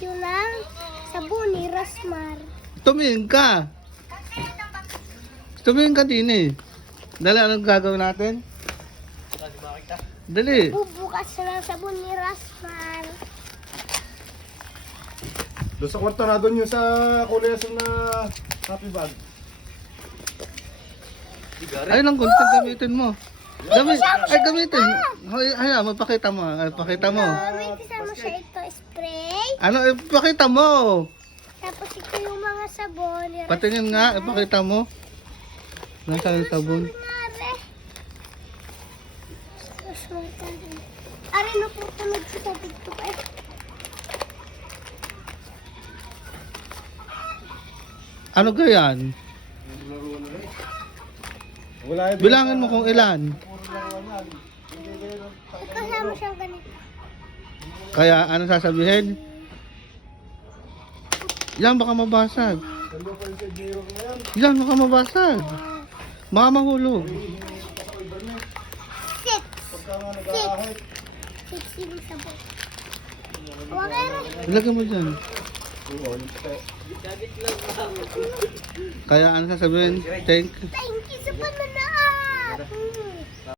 video ng sabon ni Rasmar. Tumingin ka. Tumingin ka din eh. Dali, anong gagawin natin? Dali. Bubukas na ng sabon ni Rasmar. Doon sa kwarto na doon yung sa kulay asul na happy bag. Ayun ang content gamitin mo. Gamitin. Ay, magpakita mo. Ay, pakita mo. May kasama siya ito, spray. Ano, ipakita mo. Tapos ito yung mga sabon ni Rasmar. Patingin nga, ipakita mo. Nasaan yung sabon? Rasmar tayo. Ari, napupunod siya sa TikTok eh. Ano ganyan? Wala yun. Bilangin mo kung ilan. May kasama siyang ganito. Kaya ano sasabihin? Yan, baka mabasag. Yan, baka mabasag. Baka mahulog. Six yung sabon. Wakera. Ilagay mo dyan. Kaya ano sasabihin? Thank you. Thank you sa pananaap.